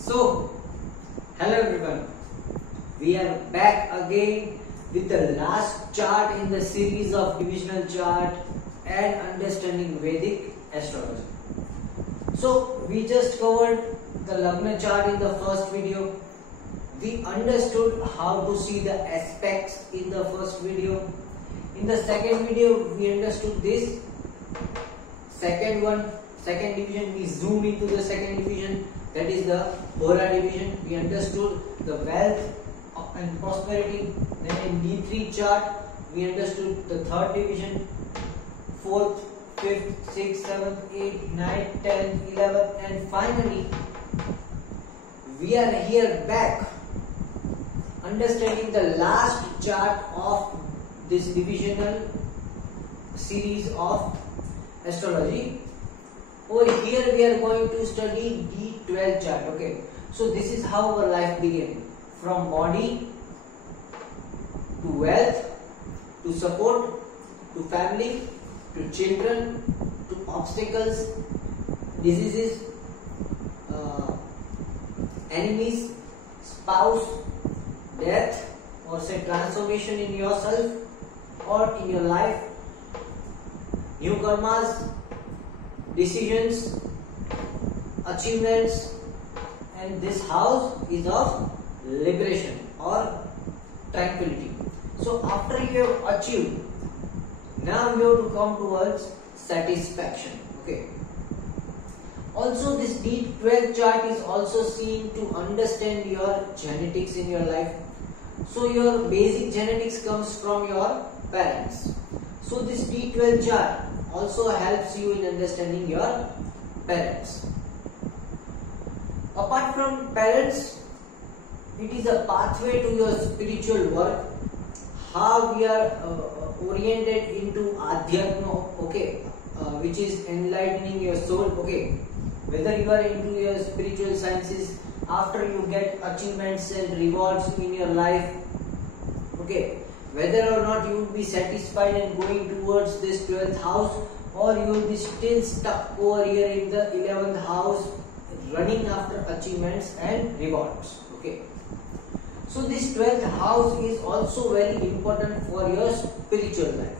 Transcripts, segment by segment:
So, hello everyone. We are back again with the last chart in the series of divisional chart and understanding Vedic astrology. So, we just covered the Lagna chart in the first video. We understood how to see the aspects in the first video. In the second video, we understood this. Second division, we zoomed into the second division, that is the Hora division. We understood the wealth and prosperity. Then in D3 chart, we understood the third division, 4th, 5th, 6th, 7th, 8th, 9th, 10th, 11th, and finally, we are here back understanding the last chart of this divisional series of astrology. Over here we are going to study D12 chart. Okay, so this is how our life began, from body to wealth to support to family to children to obstacles, diseases, enemies, spouse, death, or say transformation in yourself or in your life, new karmas, decisions, achievements, and this house is of liberation or tranquility. So after you have achieved, now you have to come towards satisfaction. Okay. Also, this D12 chart is also seen to understand your genetics in your life. So your basic genetics comes from your parents. So this D12 chart also helps you in understanding your parents. Apart from parents, it is a pathway to your spiritual work, how we are oriented into Adhyatma, okay, which is enlightening your soul, okay. Whether you are into your spiritual sciences, after you get achievements and rewards in your life, okay, whether or not you will be satisfied and going towards this 12th house, or you will be still stuck over here in the 11th house running after achievements and rewards. Okay, so this 12th house is also very important for your spiritual life.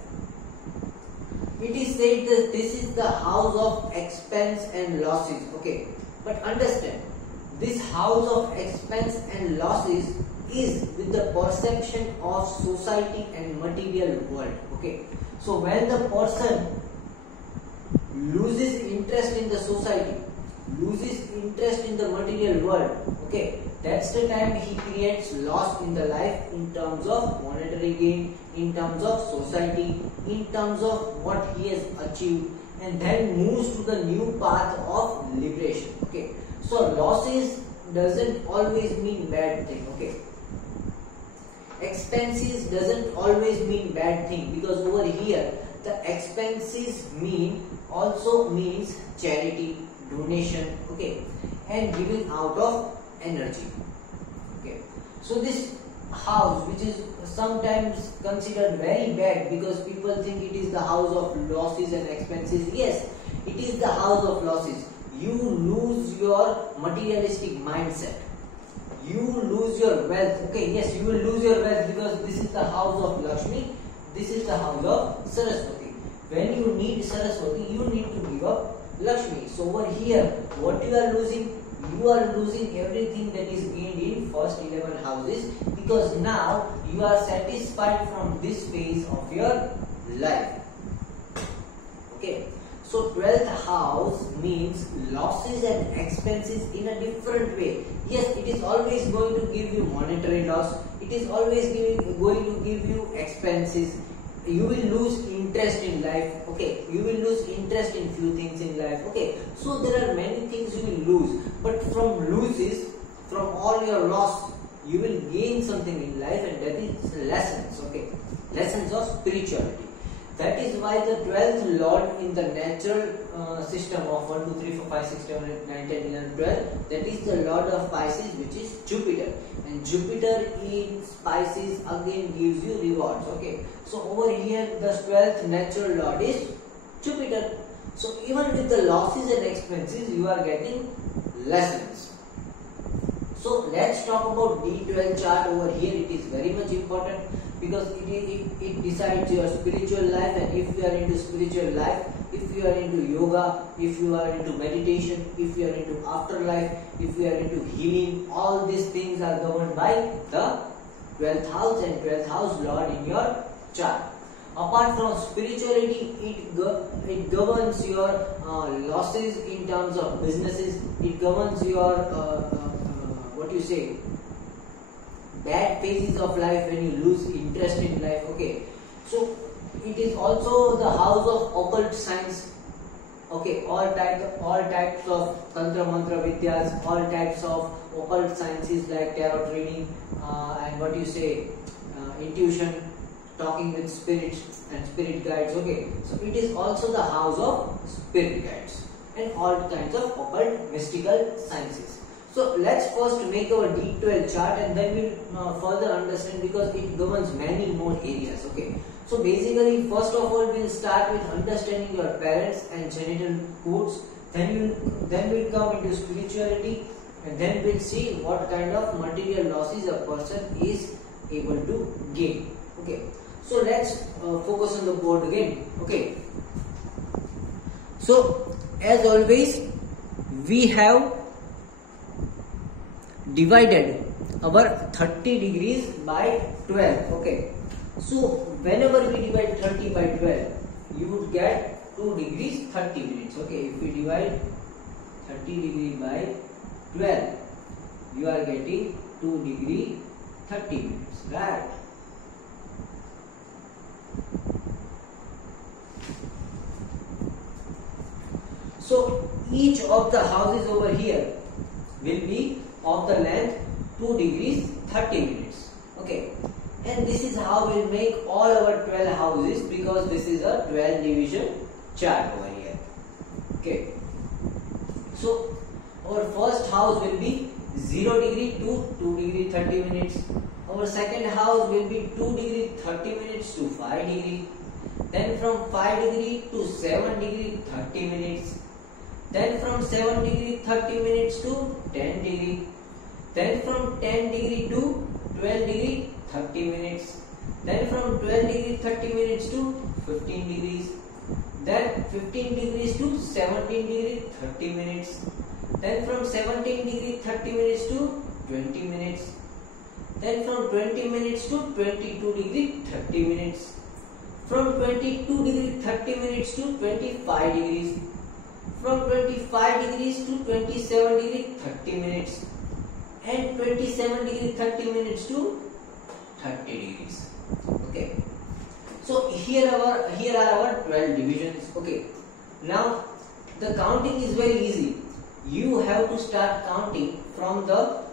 It is said that this is the house of expense and losses. Okay, but understand, this house of expense and losses is with the perception of society and material world. Okay, so when the person loses interest in the society, loses interest in the material world, okay, that's the time he creates loss in the life in terms of monetary gain, in terms of society, in terms of what he has achieved, and then moves to the new path of liberation. Okay, so losses doesn't always mean bad thing. Okay, expenses doesn't always mean bad thing, because over here the expenses also means charity, donation, okay, and giving out of energy. Okay, so this house, which is sometimes considered very bad because people think it is the house of losses and expenses. Yes, it is the house of losses. You lose your materialistic mindset, you lose your wealth. Okay, yes, you will lose your wealth because this is the house of Lakshmi, this is the house of Saraswati. When you need Saraswati, you need to give up Lakshmi. So over here, what you are losing everything that is gained in first 11 houses, because now you are satisfied from this phase of your life. Okay, so 12th house means losses and expenses in a different way. Yes, it is always going to give you monetary loss, it is always going to give you expenses. You will lose interest in life. Okay, you will lose interest in few things in life. Okay, so there are many things you will lose, but from all your loss, you will gain something in life, and that is lessons. Okay, lessons of spirituality. That is why the 12th lord in the natural system of 1, 2, 3, 4, 5, 6, 7, 8, 9, 10, 11, 12, that is the lord of Pisces, which is Jupiter. And Jupiter in Pisces again gives you rewards. Okay, so over here the 12th natural lord is Jupiter. So even with the losses and expenses, you are getting lessons. So let's talk about D12 chart over here. It is very much important because it decides your spiritual life, and if you are into spiritual life, if you are into yoga, if you are into meditation, if you are into afterlife, if you are into healing, all these things are governed by the 12th house and 12th house lord in your chart. Apart from spirituality, it governs your losses in terms of businesses. It governs your what you say, bad phases of life when you lose interest in life. Okay, so it is also the house of occult science. Okay, all types of tantra mantra vidyas, all types of occult sciences like tarot reading and what you say, intuition, talking with spirits and spirit guides. Okay, so it is also the house of spirit guides and all kinds of occult mystical sciences. So let's first make our D12 chart, and then we'll further understand because it governs many more areas. Okay, so basically first of all we'll start with understanding your parents and genital codes. Then we'll come into spirituality, and then we'll see what kind of material losses a person is able to gain. Okay, so let's focus on the board again. Okay, so as always we have divided our 30 degrees by 12. Okay, so whenever we divide 30 by 12, you would get 2 degrees 30 minutes. Okay, if we divide 30 degree by 12, you are getting 2 degree 30 minutes, right? So each of the houses over here will be of the length 2 degrees 30 minutes. Okay, and this is how we'll make all our 12 houses, because this is a 12 division chart over here. Okay, so our first house will be 0 degree to 2 degree 30 minutes. Our second house will be 2 degree 30 minutes to 5 degree. Then from 5 degree to 7 degree 30 minutes. Then from 7 degree 30 minutes to 10 degree. Then from 10 degree to 12 degree 30 minutes. Then from 12 degree 30 minutes to 15 degrees. Then 15 degrees to 17 degree 30 minutes. Then from 17 degree 30 minutes to 20 minutes. Then from 20 minutes to 22 degree 30 minutes. From 22 degree 30 minutes to 25 degrees. From 25 degrees to 27 degree 30 minutes. And 27 degree 30 minutes to 30 degrees. Okay, so here are our 12 divisions. Okay, now the counting is very easy. You have to start counting from the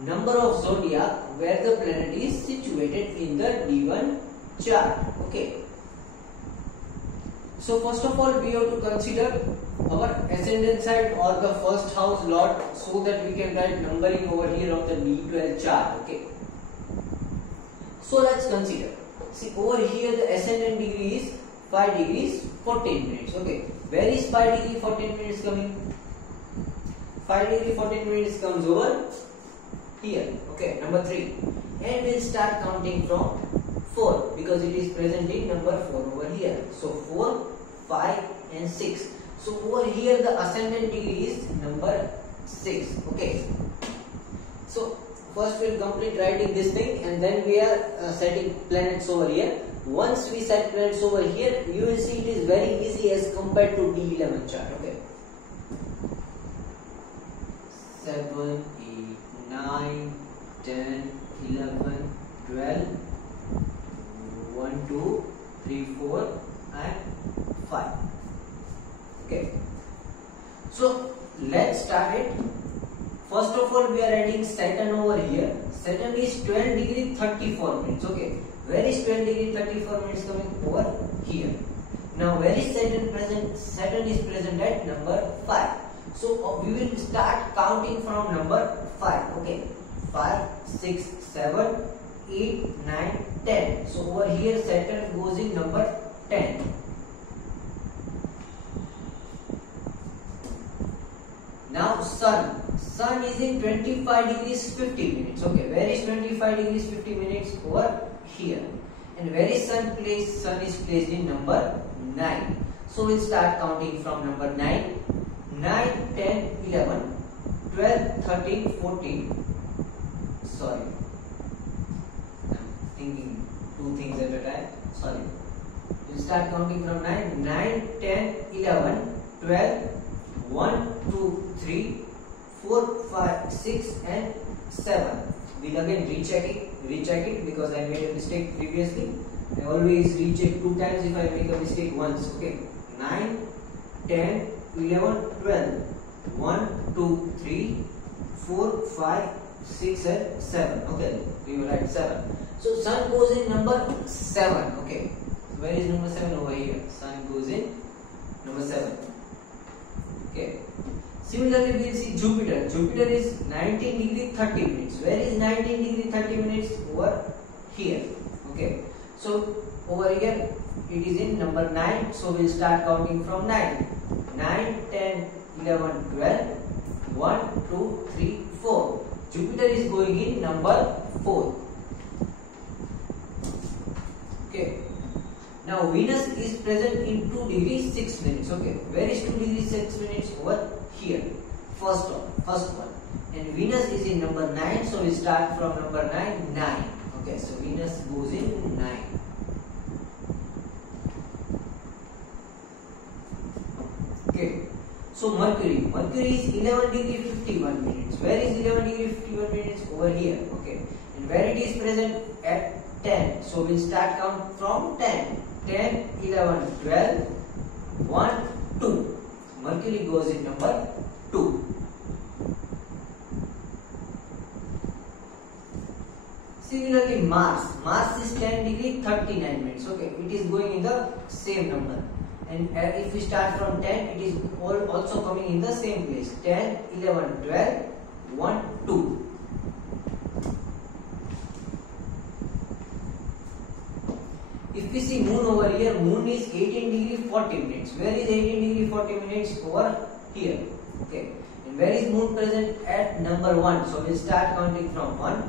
number of zodiac where the planet is situated in the D1 chart. Okay, so first of all we have to consider our ascendant side or the first house lord, so that we can write numbering over here of the D12 chart. Okay, so let's consider. See, over here the ascendant degree is 5 degrees 14 minutes. Okay, where is 5 degree 14 minutes coming? 5 degree 14 minutes comes over here. Okay, number 3, and we'll start counting from 4 because it is present in number 4 over here. So 4, 5 and 6. So over here the ascendant degree is number 6. Okay, so first we'll complete writing this thing, and then we are setting planets over here. Once we set planets over here, you will see it is very easy as compared to D11 chart. Okay, 7, 8, 9, 10, 11, 12, 1, 2, 3, 4 and 5. Okay, so let's start it. First of all we are adding Saturn over here. Saturn is 12 degree 34 minutes. Okay, where is 12 degree 34 minutes coming? Over here. Now where is Saturn present? Saturn is present at number 5. So we will start counting from number 5. Okay, 5, 6, 7, 8, 9, 10. So over here Saturn goes in number 10. Now Sun. Sun is in 25 degrees 50 minutes. Okay, where is 25 degrees 50 minutes? Over here. And where is sun placed? Sun is placed in number 9. So we'll start counting from number 9. 9, 10, 11, 12, 13, 14. Sorry, I'm thinking two things at a time. Sorry. We'll start counting from 9. 9, 10, 11, 12, 1, 2, 3, 4, 5, 6 and 7. We'll again recheck it because I made a mistake previously. I always recheck 2 times if I make a mistake once. Okay. 9, 10, 11, 12, 1, 2, 3, 4, 5, 6 and 7. Okay, we will write 7. So sun goes in number 7. Okay, where is number 7? Over here. Sun goes in number 7. Okay. Similarly, we will see Jupiter. Jupiter is 19 degree 30 minutes. Where is 19 degree 30 minutes? Over here. Okay. So over here it is in number 9. So we will start counting from 9. 9, 10, 11, 12, 1, 2, 3, 4. Jupiter is going in number 4. Okay. Now Venus is present in 2 degrees 6 minutes. Okay. Where is 2 degrees 6 minutes? Over here. First one. And Venus is in number 9. So we start from number 9. 9. Okay. So Venus goes in 9. Okay. So Mercury is 11 degree 51 minutes. Where is 11 degree 51 minutes? Over here. Okay. And where it is present? At 10. So we'll start count from 10. 10, 11, 12, 1, 2. Mercury goes in number 2. Similarly, Mars is 10 degree 39 minutes. Okay. It is going in the same number. And if we start from 10, it is also coming in the same place. 10, 11, 12, 1, 2. If we see Moon over here, Moon is 18 degree 40 minutes. Where is 18 degree 40 minutes? Over here. Okay. And where is Moon present? At number 1. So we'll start counting from 1.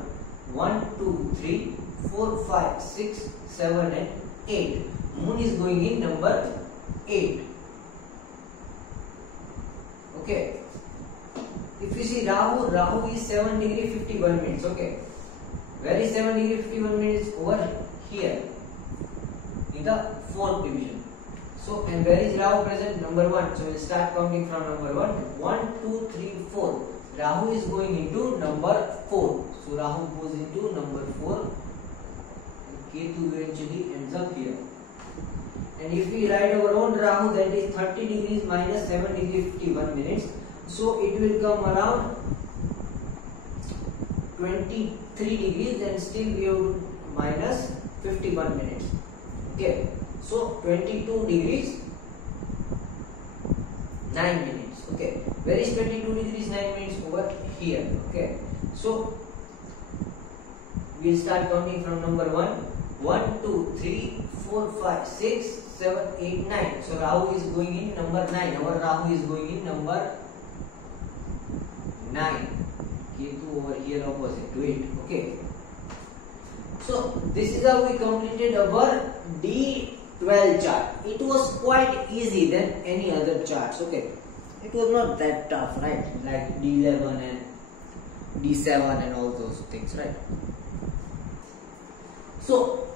1, 2, 3, 4, 5, 6, 7 and 8. Moon is going in number 8. Okay. If you see Rahu is 7 degree 51 minutes. Okay. Where is 7 degree 51 minutes? Over here. In the 4th division. So, and where is Rahu present? Number 1. So, we'll start counting from number 1. 1, 2, 3, 4. Rahu is going into number 4. So, Rahu goes into number 4. Ketu eventually ends up here. And if we write our own Rahu, that is 30 degrees minus 7 degree 51 minutes. So, it will come around 23 degrees and still we have minus 51 minutes. Okay. So, 22 degrees 9 minutes. Okay. Where is 22 degrees 9 minutes? Over here. Okay. So, we will start counting from number 1. 1, 2, 3, 4, 5, 6, 7, 8, 9. So, Rahu is going in number 9. Our Rahu is going in number 9. Ketu over here opposite to it. Okay. So, this is how we completed our D12 chart. It was quite easy than any other charts. Okay. It was not that tough, right? Like D11 and D7 and all those things, right? So,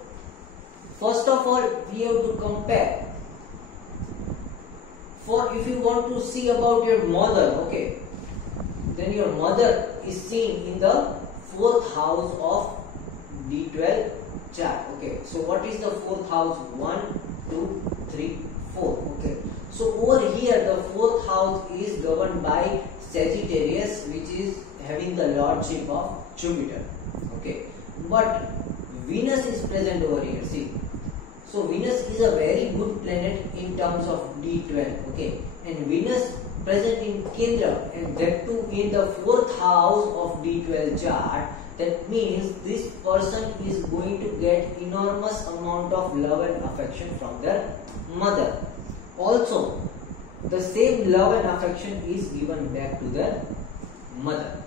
first of all, we have to compare. For if you want to see about your mother, okay, then your mother is seen in the 4th house of D12 chart. Okay, so what is the 4th house? 1, 2, 3, 4. Okay, so over here the 4th house is governed by Sagittarius, which is having the lordship of Jupiter. Okay, but Venus is present over here. See, so Venus is a very good planet in terms of D12. Okay, and Venus present in Kendra, and that too in the 4th house of D12 chart. That means this person is going to get enormous amount of love and affection from their mother. Also, the same love and affection is given back to their mother.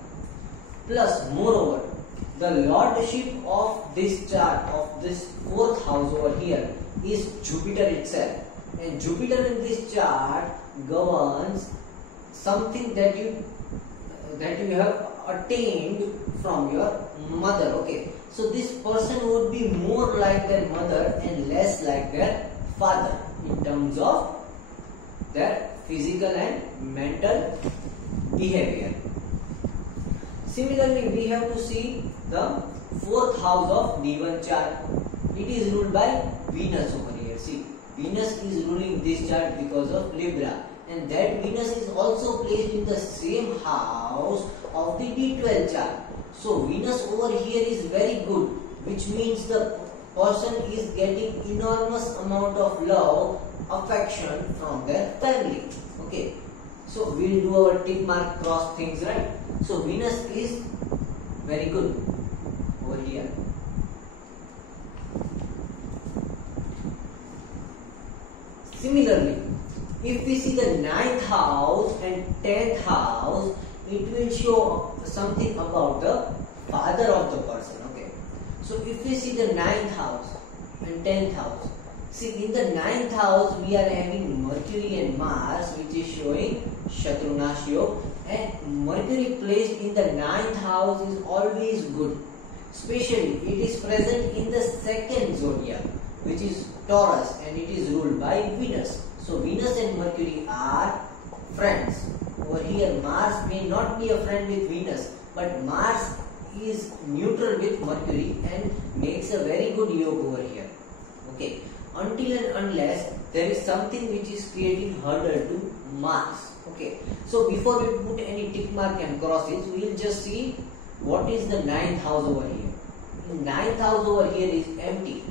Plus, moreover, the lordship of this chart, of this fourth house over here, is Jupiter itself. And Jupiter in this chart governs something that you have attained from your mother. Okay, so this person would be more like their mother and less like their father in terms of their physical and mental behavior. Similarly, we have to see the fourth house of D1 chart. It is ruled by Venus over here. See, Venus is ruling this chart because of Libra, and that Venus is also placed in the same house of the D12 chart. So Venus over here is very good, which means the person is getting enormous amount of love, affection from their family. Okay, so we'll do our tick mark cross things, right? So Venus is very good over here. Similarly, if we see the 9th house and 10th house, it will show something about the father of the person. Okay, so if we see the 9th house and 10th house, see in the 9th house we are having Mercury and Mars, which is showing Shatrunash Yoga, and Mercury placed in the 9th house is always good. Especially it is present in the second zodiac, which is Taurus, and it is ruled by Venus. So Venus and Mercury are friends. Over here Mars may not be a friend with Venus, but Mars is neutral with Mercury and makes a very good yoga over here. Okay, until and unless there is something which is creating hurdle to Mars. Okay, so before we put any tick mark and crosses, we will just see what is the 9th house over here. The 9th house over here is empty.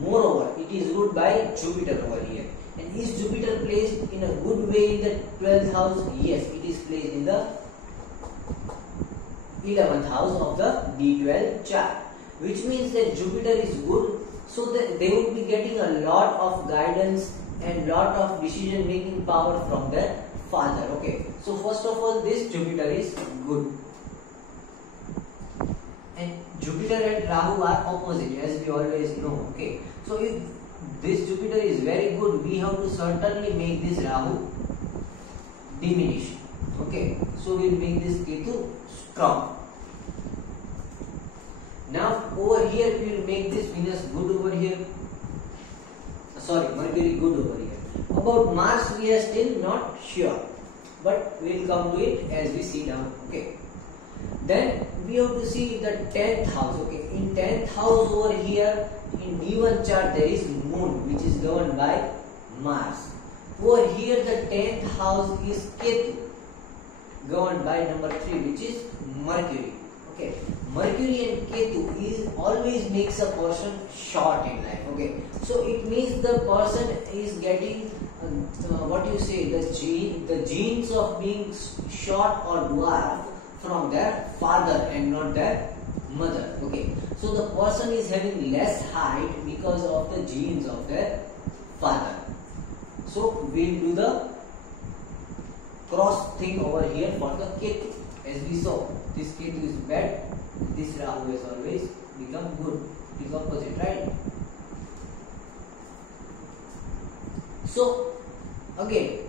Moreover, it is ruled by Jupiter over here. And is Jupiter placed in a good way in the 12th house? Yes, it is placed in the 11th house of the D12 chart, which means that Jupiter is good, so that they would be getting a lot of guidance and lot of decision making power from their father. Okay, so first of all, this Jupiter is good, and Jupiter and Rahu are opposite, as we always know. Okay, so if this Jupiter is very good, we have to certainly make this Rahu diminish. Okay, so we'll make this Ketu strong. Now over here we will make this Venus good over here. Sorry, Mercury good over here. About Mars we are still not sure, but we will come to it as we see now. Okay. Then we have to see the 10th house. Okay, in 10th house over here in D1 chart there is Moon, which is governed by Mars. Over here the 10th house is Ketu, governed by number 3, which is Mercury. Okay, Mercury and Ketu is always makes a person short in life. Okay, so it means the person is getting what you say, the genes of being short or dwarf from their father and not their mother. Okay, so the person is having less height because of the genes of their father. So we'll do the cross thing over here for the Ketu. As we saw, this Ketu is bad, this Rahu has always become good. It is opposite, right? So again,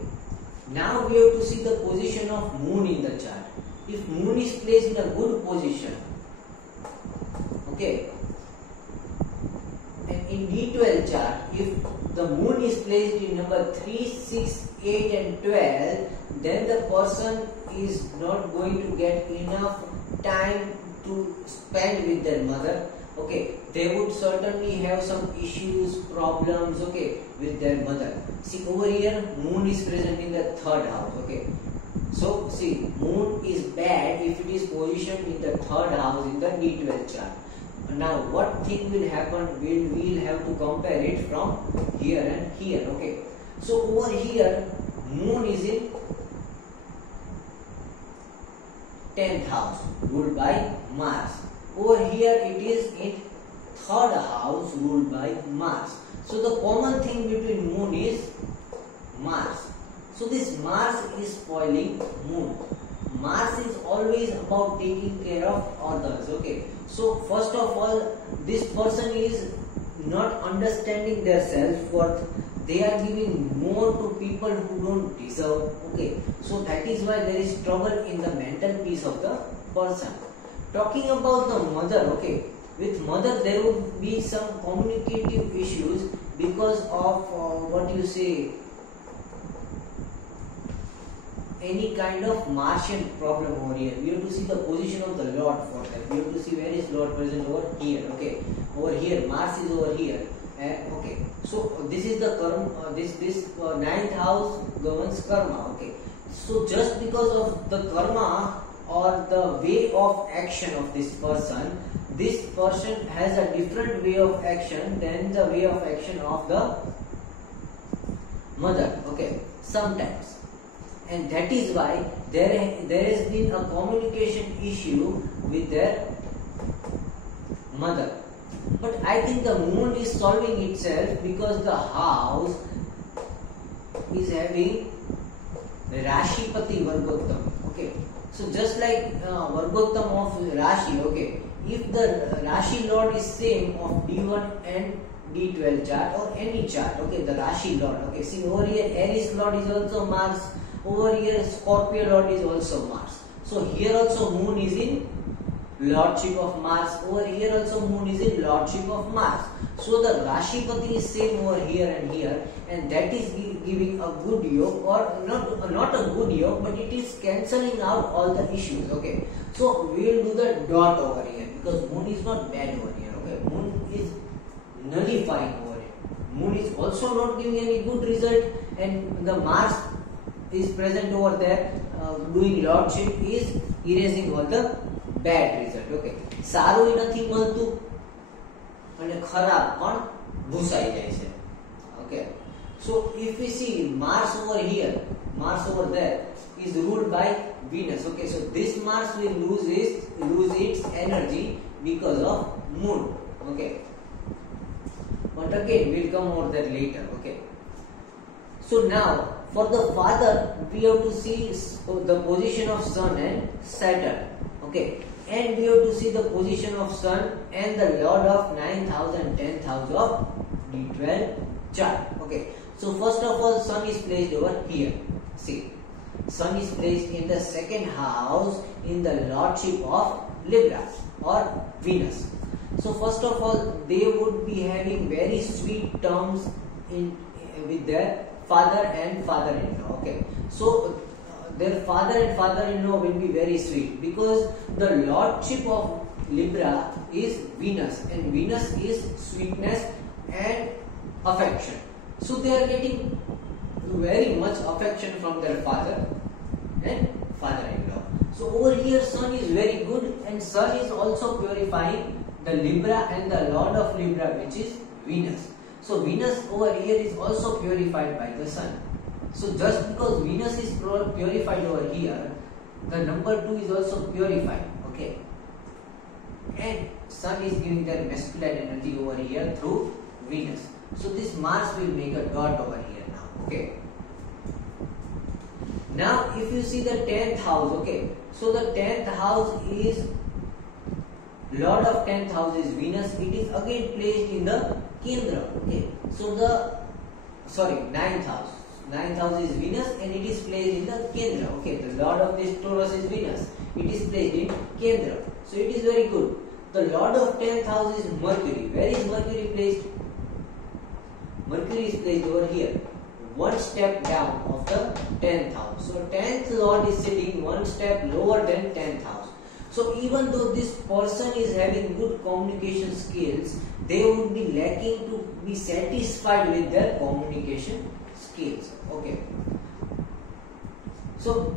now we have to see the position of Moon in the chart. If Moon is placed in a good position, okay, and in D12 chart, if the Moon is placed in number 3, 6, 8 and 12, then the person is not going to get enough time to spend with their mother. Okay, they would certainly have some issues, problems, okay, with their mother. See over here, Moon is present in the 3rd house. Okay, so see, Moon is bad if it is positioned in the 3rd house in the D12 chart. Now what thing will happen? We'll have to compare it from here and here. Okay, so over here Moon is in 10th house ruled by Mars. Over here it is in 3rd house ruled by Mars. So the common thing between Moon is Mars. So this Mars is spoiling Moon. Mars is also always about taking care of others. Okay, so first of all, this person is not understanding their self-worth. They are giving more to people who don't deserve. Okay, so that is why there is trouble in the mental peace of the person. Talking about the mother, okay, with mother there would be some communicative issues because of what you say, any kind of Martian problem over here. We have to see the position of the Lord for that. We have to see where is Lord present over here. Okay, over here Mars is over here. Okay, so this is the karma. This ninth house governs karma. Okay, so just because of the karma or the way of action of this person has a different way of action than the way of action of the mother. Okay, sometimes. And that is why there has been a communication issue with their mother. But I think the moon is solving itself because the house is having Rashipati Vargottam. Okay, so just like Vargottam of Rashi. Okay, if the Rashi Lord is same of D1 and D12 chart or any chart. Okay, the Rashi Lord. Okay, see over here Aries Lord is also Mars. Over here Scorpio Lord is also Mars. So here also moon is in lordship of Mars. Over here also moon is in lordship of Mars. So the Rashipati is same over here, and that is giving a good yoke, or not a good yoke, but it is cancelling out all the issues. Okay, so we will do the dot over here because moon is not bad over here. Okay, moon is nullifying over here. Moon is also not giving any good result, and the Mars is present over there doing lordship is erasing all the bad result. Okay, સારું નથી મળતું અને ખરાબ પણ ભૂસાઈ જાય છે. Okay, so if we see Mars over here, Mars over there is ruled by Venus. Okay, so this Mars will lose its energy because of moon. Okay, but again we'll come over there later. Okay, so now for the father we have to see the position of Sun and Saturn. Okay, and we have to see the position of Sun and the Lord of 9th house and 10th house of D12 chart. Okay, so first of all Sun is placed over here. See, Sun is placed in the second house in the lordship of Libra or Venus. So first of all they would be having very sweet terms with their father and father-in-law. Okay, so their father and father-in-law will be very sweet because the lordship of Libra is Venus, and Venus is sweetness and affection. So they are getting very much affection from their father and father-in-law. So over here Sun is very good, and Sun is also purifying the Libra and the Lord of Libra, which is Venus. So Venus over here is also purified by the Sun. So just because Venus is purified over here, the number 2 is also purified. Okay, and Sun is giving their masculine energy over here through Venus. So this Mars will make a dot over here now. Okay, now if you see the 10th house. Okay, so the 10th house is Lord of 10th house is Venus. It is again placed in the Kendra. Okay, so the 9th house. 9th house is Venus and it is placed in the Kendra. Okay, the Lord of this Taurus is Venus. It is placed in Kendra. So it is very good. The Lord of 10th house is Mercury. Where is Mercury placed? Mercury is placed over here, one step down of the 10th house. So 10th Lord is sitting one step lower than 10th house. So even though this person is having good communication skills, they would be lacking to be satisfied with their communication skills. Okay, so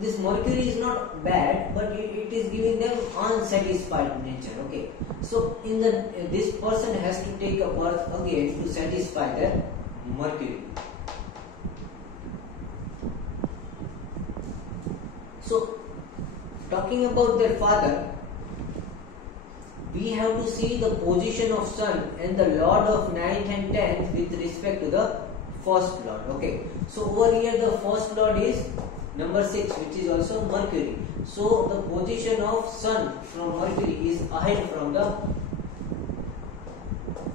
this Mercury is not bad, but it is giving them unsatisfied nature. Okay, so this person has to take a birth again to satisfy their Mercury. So talking about their father, we have to see the position of Sun and the Lord of 9th and 10th with respect to the first Lord. Okay, so over here the first Lord is number 6, which is also Mercury. So the position of Sun from Mercury is ahead from the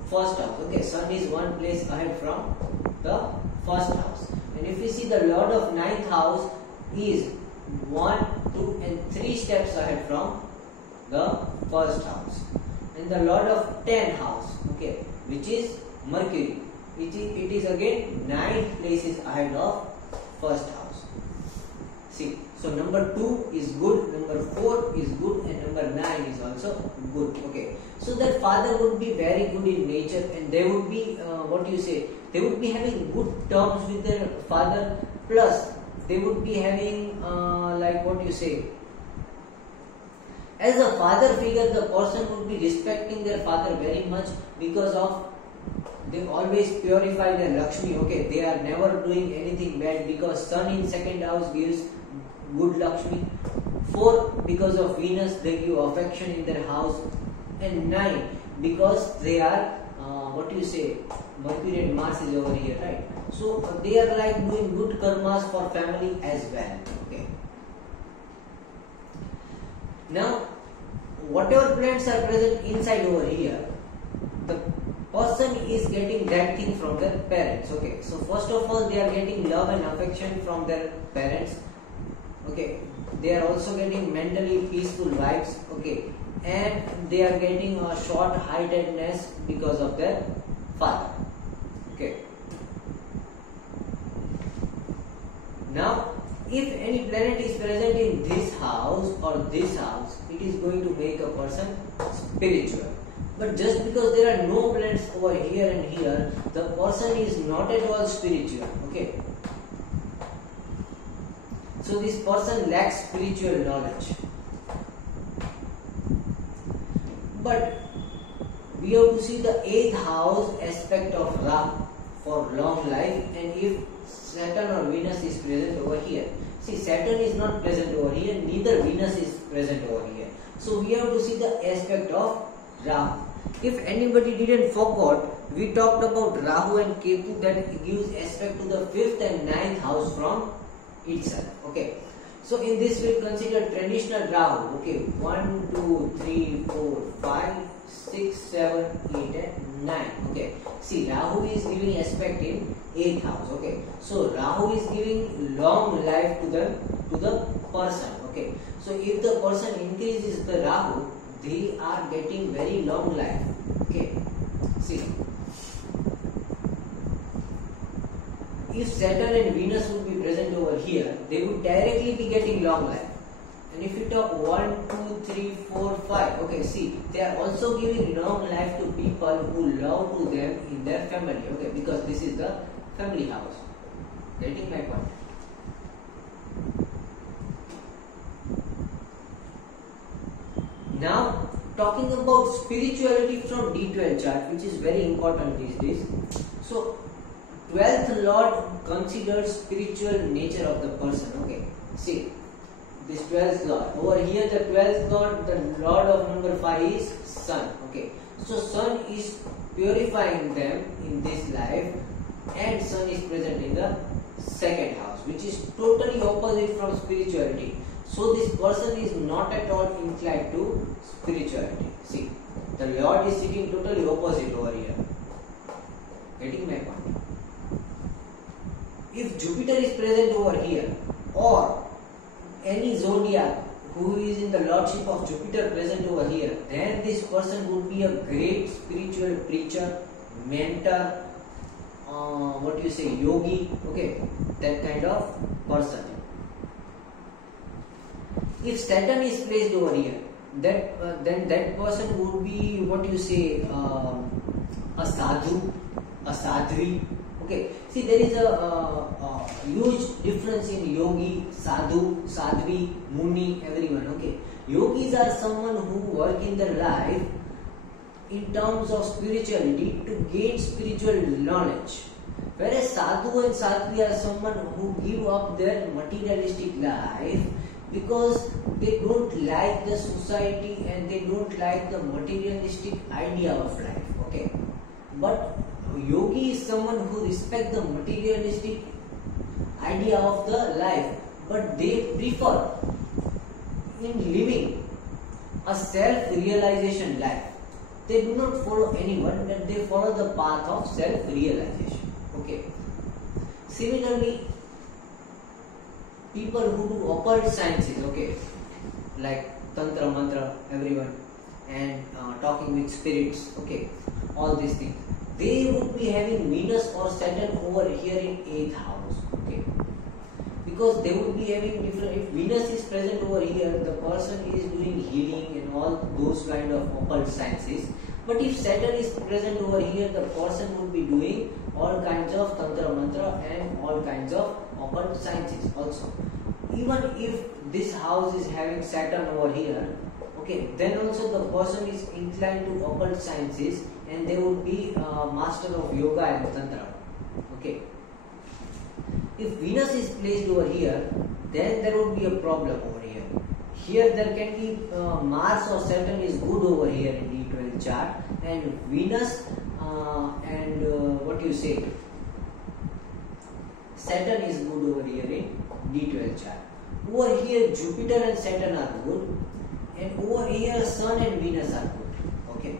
first house. Okay, Sun is one place ahead from the first house. And if you see, the Lord of ninth house is 1, 2 and 3 steps ahead from the first house. And the Lord of 10th house, okay, which is Mercury, it is again 9 places ahead of first house. See, so number 2 is good, number 4 is good, and number 9 is also good. Okay, so that father would be very good in nature, and they would be they would be having good terms with their father, plus they would be having as a father figure, the person would be respecting their father very much, because of they always purify their Lakshmi. Okay, they are never doing anything bad, because Sun in second house gives good Lakshmi. 4, because of Venus, they give affection in their house. And 9, because they are Mercury and Mars is over here, right? So they are like doing good karmas for family as well. Okay. Now, whatever planets are present inside over here, the person is getting that thing from their parents. Okay, so first of all, they are getting love and affection from their parents. Okay, they are also getting mentally peaceful vibes. Okay, and they are getting a short-heightedness because of their father. Okay. Now, if any planet is present in this house or this house, it is going to make a person spiritual. But just because there are no planets over here and here, the person is not at all spiritual. Okay. So this person lacks spiritual knowledge. But we have to see the 8th house aspect of Rahu for long life, and if Saturn or Venus is present over here. See, Saturn is not present over here, neither Venus is present over here. So we have to see the aspect of Rahu. If anybody didn't forget, we talked about Rahu and Ketu, that gives aspect to the 5th and 9th house from itself. Okay. So in this we consider traditional Rahu. Okay, 1, 2, 3, 4, 5, 6, 7, 8 and 9. Okay. See, Rahu is giving aspect in 8th house. Okay. So Rahu is giving long life to the person. Okay. So if the person increases the Rahu, they are getting very long life. Okay. See, if Saturn and Venus would be present over here, they would directly be getting long life. And if you talk 1, 2, 3, 4, 5, okay, see, they are also giving long life to people who love to them in their family. Okay, because this is the family house. Getting my point? Now, talking about spirituality from D12 chart, which is very important these days. So, 12th Lord considers spiritual nature of the person. Okay, see, this 12th Lord. Over here, the 12th Lord, the Lord of number 5 is Sun. Okay, so Sun is purifying them in this life, and Sun is present in the second house, which is totally opposite from spirituality. So this person is not at all inclined to spirituality. See, the Lord is sitting totally opposite over here. Getting my point? If Jupiter is present over here, or any zodiac who is in the lordship of Jupiter present over here, then this person would be a great spiritual preacher, mentor, yogi. Okay, that kind of person. If Saturn is placed over here, then that person would be a sadhu, a sadhvi. Okay, see, there is a huge difference in yogi, sadhu, sadhvi, muni, everyone. Okay, yogis are someone who work in their life in terms of spirituality to gain spiritual knowledge, whereas sadhu and sadhvi are someone who give up their materialistic life because they don't like the society and they don't like the materialistic idea of life. Okay, but yogi is someone who respects the materialistic idea of the life, but they prefer in living a self-realization life. They do not follow anyone, but they follow the path of self-realization. Okay. Similarly, people who do occult sciences, okay, like tantra, mantra, everyone, and talking with spirits, okay, all these things, they would be having Venus or Saturn over here in 8th house, okay, because they would be having different. If Venus is present over here, the person is doing healing and all those kind of occult sciences. But if Saturn is present over here, the person would be doing all kinds of tantra, mantra, and all kinds of occult sciences also. Even if this house is having Saturn over here, okay, then also the person is inclined to occult sciences, and they would be master of yoga and tantra. Okay. If Venus is placed over here, then there would be a problem over here. Here there can be Mars or Saturn is good over here in D12 chart, and Venus and what you say, Saturn is good over here in D12 chart. Over here Jupiter and Saturn are good, and over here Sun and Venus are good. Okay.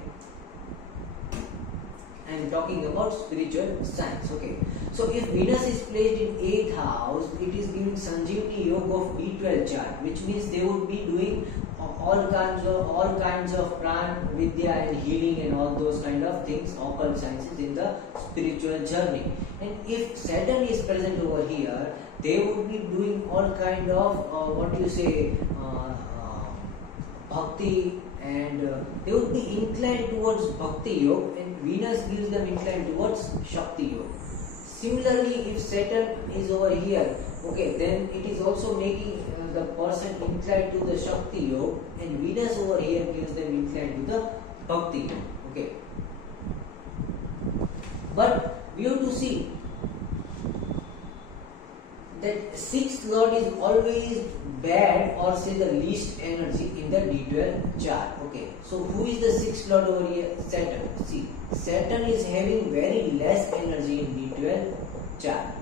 I am talking about spiritual science. Okay. So if Venus is placed in 8th house, it is giving Sanjeevani Yoga of D12 chart, which means they would be doing all kinds of pran, vidya and healing and all those kind of things, occult sciences in the spiritual journey. And if Saturn is present over here, they would be doing all kind of what you say bhakti, and they would be inclined towards bhakti yoga, and Venus gives them inclined towards shakti yoga. Similarly, if Saturn is over here, okay, then it is also making the person inclined to the shakti yoga, and Venus over here gives them inclined to the bhakti yoga. Okay, but we have to see that 6th lord is always bad, or say the least energy in the D12 chart. Okay, so who is the 6th lord over here? Saturn. See, Saturn is having very less energy in D12 chart,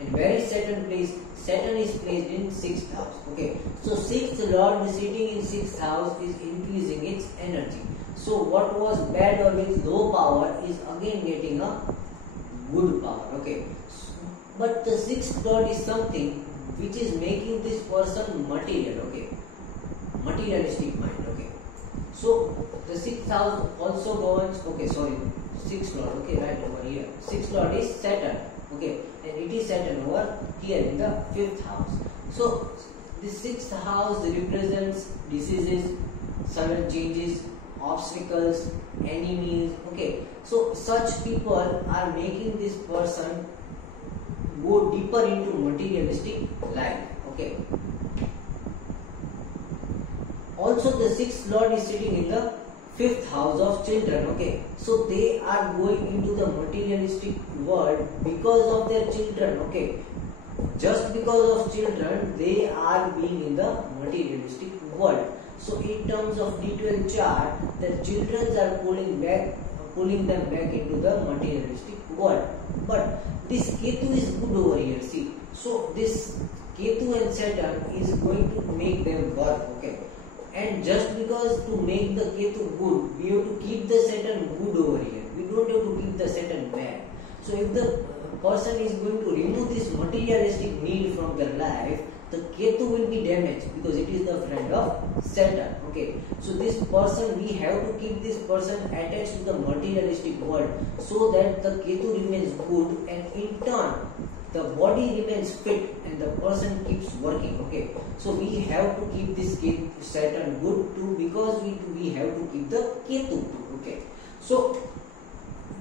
and where is Saturn placed? Saturn is placed in 6th house. Okay, so 6th lord sitting in 6th house is increasing its energy. So what was bad or with low power is again getting a good power. Okay, but the 6th lord is something which is making this person material. Okay, materialistic mind. Okay, so the 6th house also governs. Okay, sorry, 6th lord. Okay, right over here. 6th lord is Saturn. Okay, and it is Saturn over here in the 5th house. So the 6th house represents diseases, sudden changes, obstacles, enemies. Okay, so such people are making this person go deeper into materialistic life. Okay, also the 6th lord is sitting in the 5th house of children. Okay, so they are going into the materialistic world because of their children. Okay, just because of children they are being in the materialistic world. So in terms of D12 chart, the children are pulling them back into the materialistic world. But this Ketu is good over here. See, so this Ketu and Saturn is going to make them work. Okay, and just because to make the Ketu good, we have to keep the Saturn good over here. We don't have to keep the Saturn bad. So if the person is going to remove this materialistic need from their life, the Ketu will be damaged because it is the friend of Saturn. Okay, so this person, we have to keep this person attached to the materialistic world so that the Ketu remains good, and in turn the body remains fit and the person keeps working. Okay, so we have to keep this Saturn good too, because we have to keep the Ketu too. Okay, so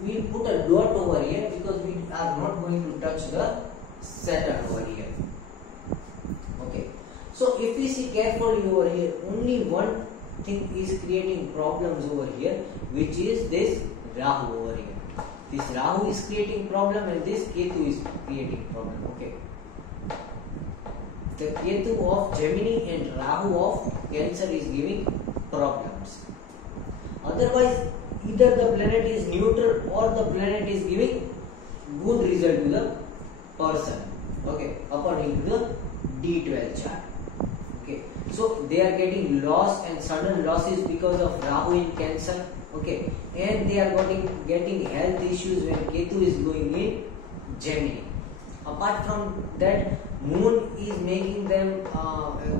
we put a dot over here because we are not going to touch the Saturn over here. Okay, so if we see carefully over here, only one thing is creating problems over here, which is this Rahu over here. This Rahu is creating problem and this Ketu is creating problem. Okay, the Ketu of Gemini and Rahu of Cancer is giving problems. Otherwise, either the planet is neutral or the planet is giving good result to the person. Okay, according to the D12 chart. Okay, so they are getting loss and sudden losses because of Rahu in Cancer. Okay, and they are getting health issues when Ketu is going in Gemini. Apart from that, Moon is making them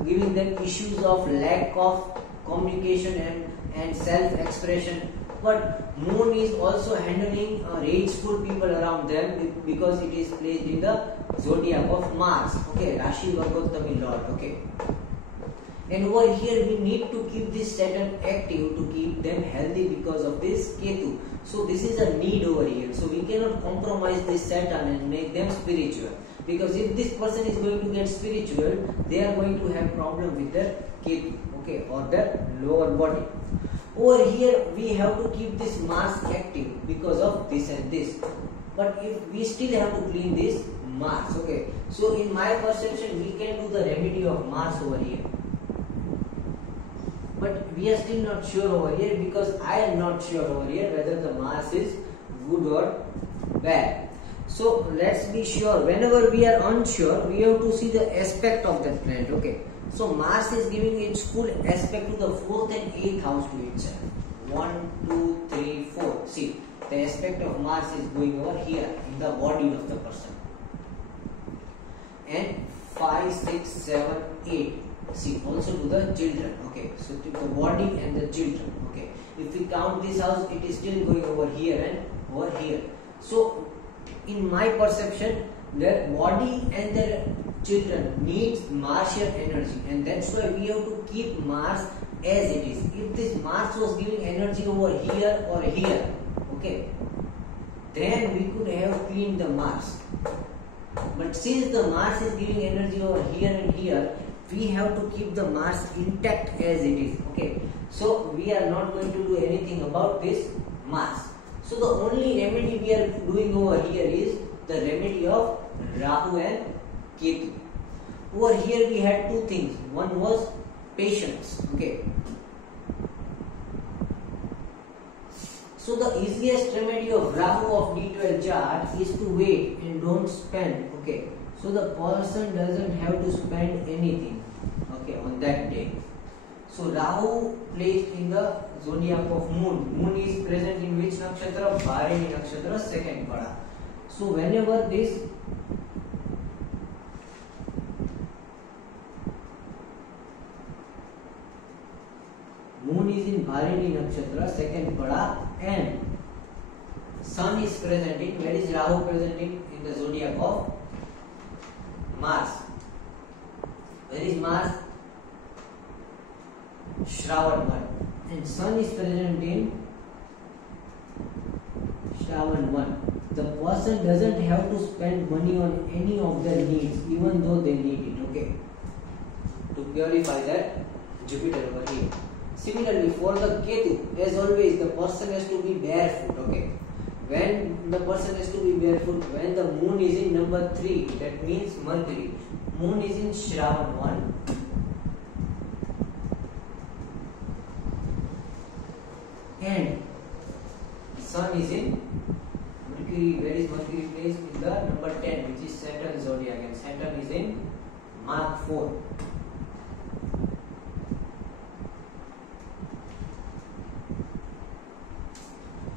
giving them issues of lack of communication and self-expression. But Moon is also handling rageful people around them because it is placed in the zodiac of Mars. Okay, Rashi Vargottami Lord. Okay. And over here we need to keep this Saturn active to keep them healthy because of this Ketu. So this is a need over here. So we cannot compromise this Saturn and make them spiritual. Because if this person is going to get spiritual, they are going to have problem with their Ketu, okay, or their lower body. Over here we have to keep this Mars active because of this and this. But if we still have to clean this Mars, okay. So in my perception, we can do the remedy of Mars over here. But we are still not sure over here because I am not sure over here whether the Mars is good or bad. So let's be sure. Whenever we are unsure, we have to see the aspect of that planet. Okay. So Mars is giving its full aspect to the 4th and 8th house to itself. 1, 2, 3, 4. See, the aspect of Mars is going over here in the body of the person. And 5, 6, 7, 8. See, also to the children. Okay, so to the body and the children. Okay, if we count this house, it is still going over here and over here. So in my perception, their body and their children needs Martian energy, and that's why we have to keep Mars as it is. If this Mars was giving energy over here or here, okay, then we could have cleaned the Mars. But since the Mars is giving energy over here and here, we have to keep the Mars intact as it is. Okay, so we are not going to do anything about this Mars. So the only remedy we are doing over here is the remedy of Rahu and Ketu. Over here we had two things. One was patience. Okay. So the easiest remedy of Rahu of D12 chart is to wait and don't spend. Okay. So the person doesn't have to spend anything. Okay, on that day. So Rahu placed in the zodiac of Moon. Moon is present in which nakshatra? Bharani nakshatra, second pada. So whenever this Moon is in Bharani nakshatra, second pada, and Sun is present in, where is Rahu present in the zodiac of Mars. Where is Mars? Shravan 1. And Sun is present in Shravan 1. The person doesn't have to spend money on any of their needs, even though they need it, okay? To purify that Jupiter over here. Similarly, for the Ketu, as always, the person has to be barefoot, okay? When the person has to be barefoot, when the Moon is in number 3, that means Mercury. Moon is in Shravan 1. And Sun is in Mercury. Where is Mercury placed? In the number 10, which is Saturn zodiac, and Saturn is in Mark 4.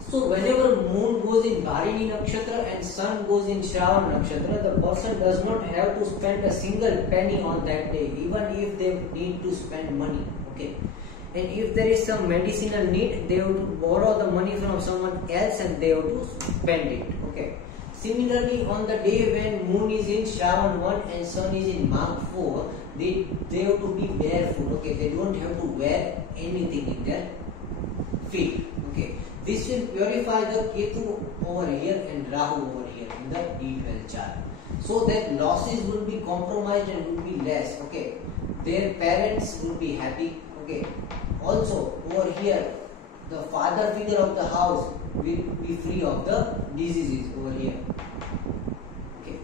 So whenever Moon goes in Bharani nakshatra and Sun goes in Shravan nakshatra, the person does not have to spend a single penny on that day, even if they need to spend money. Okay. And if there is some medicinal need, they have to borrow the money from someone else and they have to spend it. Okay. Similarly, on the day when Moon is in Shravan 1 and Sun is in Mark 4, they have to be barefoot. Okay. They don't have to wear anything in their feet. Okay. This will purify the Ketu over here and Rahu over here in the D12 chart. So that losses will be compromised and will be less. Okay. Their parents will be happy. Okay. Also, over here, the father figure of the house will be free of the diseases over here. Okay.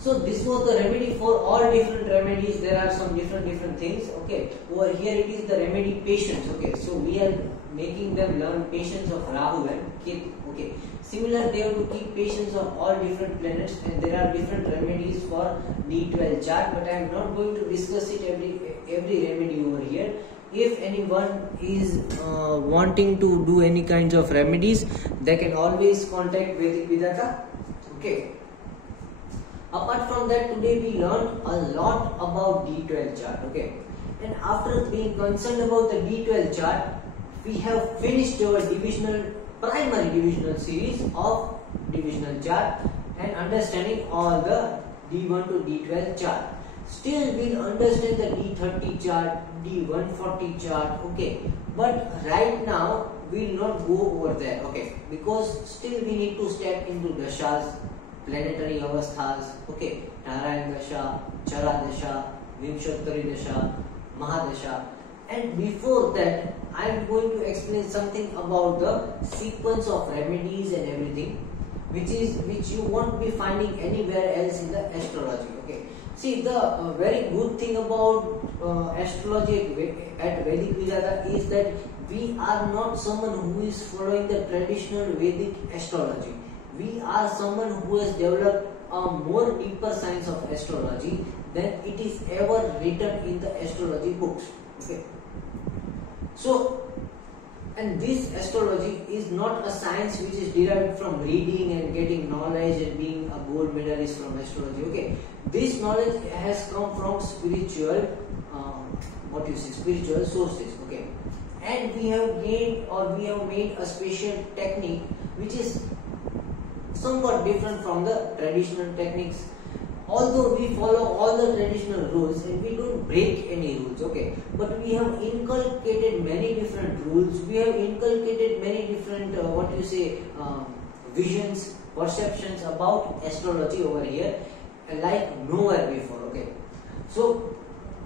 So this was the remedy for all different remedies. There are some different things. Okay, over here it is the remedy patience. Okay, so we are making them learn patience of Rahu and Ketu. Okay, similar they have to keep patience of all different planets, and there are different remedies for D12 chart. But I am not going to discuss it every remedy over here. If anyone is wanting to do any kinds of remedies, they can always contact Vedic Vidhata. Okay. Apart from that, today we learned a lot about D12 chart. Okay. And after being concerned about the D12 chart, we have finished our primary divisional series of divisional chart and understanding all the D1 to D12 chart. Still we'll understand the D30 chart, D140 chart, okay. But right now we'll not go over there, okay, because still we need to step into dashas, planetary avasthas, okay, Narayan Dasha, Chara Dasha, Vimshattari Dasha, Mahadasha. And before that, I am going to explain something about the sequence of remedies and everything, which you won't be finding anywhere else in the astrology, okay. See, the very good thing about astrology at Vedic Vidhata is that we are not someone who is following the traditional Vedic astrology. We are someone who has developed a more deeper science of astrology than it is ever written in the astrology books. Okay. So, and this astrology is not a science which is derived from reading and getting knowledge and being a gold medalist from astrology. Okay, this knowledge has come from spiritual, spiritual sources. Okay, and we have gained or we have made a special technique which is somewhat different from the traditional techniques. Although we follow all the traditional rules and we don't break any rules, okay, but we have inculcated many different rules, we have inculcated many different visions, perceptions about astrology over here like nowhere before, okay. So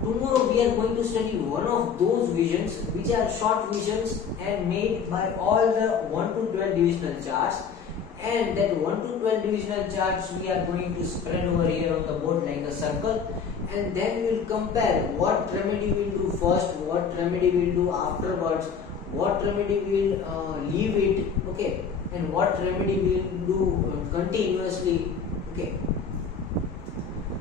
tomorrow we are going to study one of those visions which are short visions and made by all the 1 to 12 divisional charts. And that 1 to 12 divisional charts we are going to spread over here on the board like a circle, and then we will compare what remedy we will do first, what remedy we will do afterwards, what remedy we will leave it, okay, and what remedy we will do continuously, okay.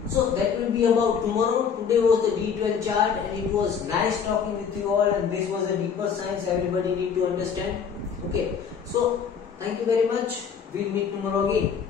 So that will be about tomorrow. Today was the D12 chart and it was nice talking with you all, and this was a deeper science everybody need to understand, okay. So thank you very much. We'll meet tomorrow again.